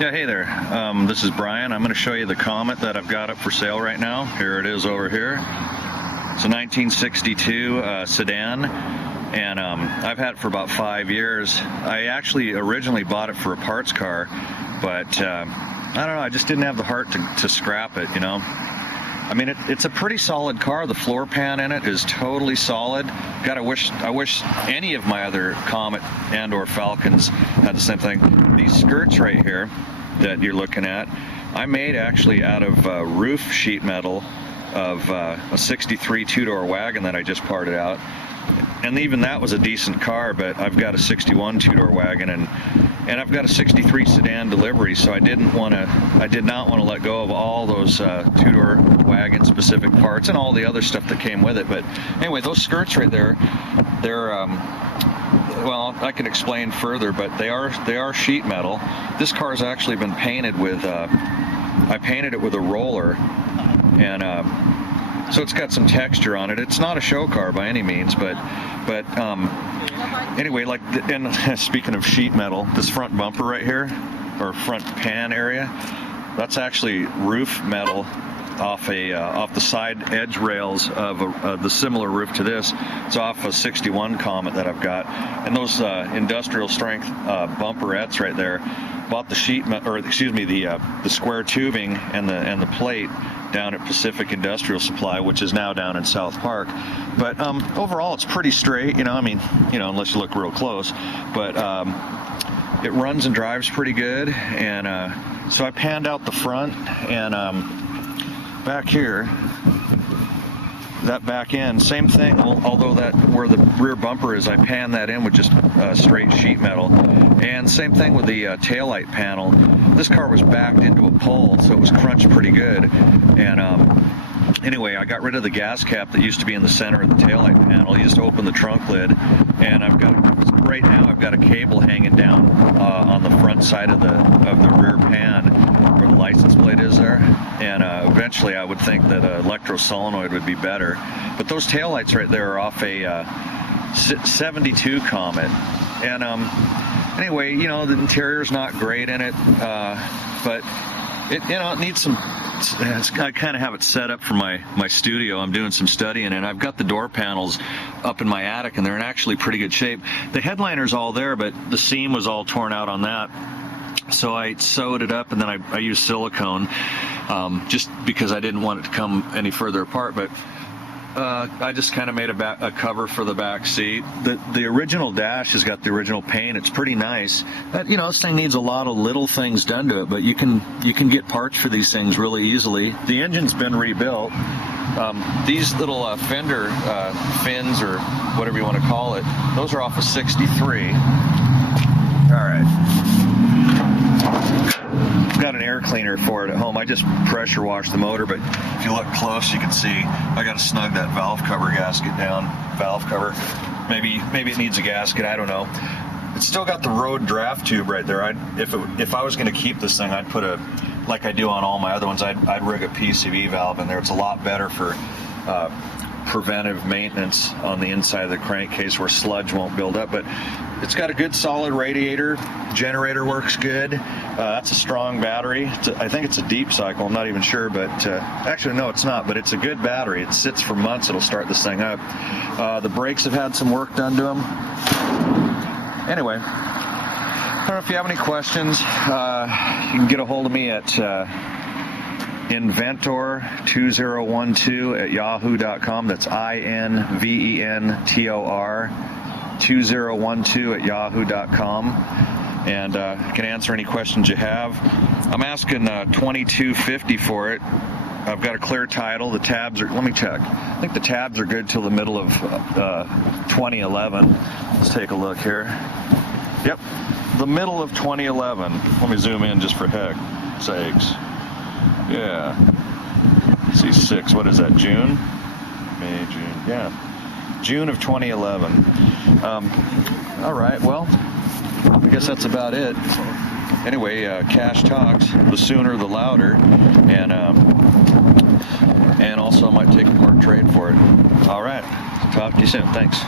Yeah, hey there. This is Brian. I'm going to show you the Comet that I've got up for sale right now. Here it is over here. It's a 1962 sedan, and I've had it for about 5 years. I actually originally bought it for a parts car, but I don't know, I just didn't have the heart to scrap it, you know. I mean, it's a pretty solid car. The floor pan in it is totally solid. I wish any of my other Comet and or Falcons had the same thing. These skirts right here that you're looking at, I made actually out of roof sheet metal of a 63 two-door wagon that I just parted out. And even that was a decent car, but I've got a 61 two-door wagon and I've got a 63 sedan delivery, so I did not want to let go of all those two-door wagon specific parts and all the other stuff that came with it. But anyway, those skirts right there, they're well, I can explain further, but they are sheet metal. This car's actually been painted with I painted it with a roller, and so it's got some texture on it. It's not a show car by any means, but anyway, like, and speaking of sheet metal, this front bumper right here, or front pan area, that's actually roof metal off the side edge rails of the similar roof to this. It's off a 61 Comet that I've got, and those industrial strength bumperettes right there. Bought the the square tubing and the plate down at Pacific Industrial Supply, which is now down in South Park. But overall, it's pretty straight, you know. I mean, you know, unless you look real close, but it runs and drives pretty good. And so I panned out the front, and back here, that back end, same thing, although that where the rear bumper is, I panned that in with just straight sheet metal. And same thing with the taillight panel. This car was backed into a pole, so it was crunched pretty good. And anyway, I got rid of the gas cap that used to be in the center of the taillight panel. You just open the trunk lid, and right now I've got a cable hanging down on the front side of the rear pan where the license plate is there. And eventually I would think that an electro solenoid would be better. But those taillights right there are off a 72 Comet. And anyway, you know, the interior's not great in it, but it needs some. I kind of have it set up for my studio. I'm doing some studying, and I've got the door panels up in my attic, and they're in actually pretty good shape. The headliner's all there, but the seam was all torn out on that. So I sewed it up, and then I used silicone, just because I didn't want it to come any further apart. But I just kind of made a cover for the back seat. The original dash has got the original paint. It's pretty nice. You know, this thing needs a lot of little things done to it, but you can get parts for these things really easily. The engine's been rebuilt. These little fender fins, or whatever you want to call it, those are off of 63. All right. Got an air cleaner for it at home. I just pressure washed the motor, but if you look close, you can see I got to snug that valve cover gasket down. Valve cover, maybe it needs a gasket, I don't know. It's still got the road draft tube right there. If I was going to keep this thing, I'd put like I do on all my other ones, I'd rig a PCV valve in there. It's a lot better for preventive maintenance on the inside of the crankcase where sludge won't build up. But it's got a good solid radiator. Generator works good. That's a strong battery. I think it's a deep cycle. I'm not even sure, but actually no, it's not. But it's a good battery. It sits for months. It'll start this thing up. The brakes have had some work done to them. Anyway, I don't know if you have any questions. You can get a hold of me at inventor2012 at yahoo.com. That's inventor2012 at yahoo.com. And can answer any questions you have. I'm asking $22.50 for it. I've got a clear title. The tabs are, let me check. I think the tabs are good till the middle of 2011. Let's take a look here. Yep, the middle of 2011. Let me zoom in just for heck sakes. Yeah. See, 6. What is that? June? May, June. Yeah. June of 2011. All right. Well, I guess that's about it. Anyway, cash talks. The sooner, the louder. And also, I might take a part trade for it. All right. Talk to you soon. Thanks.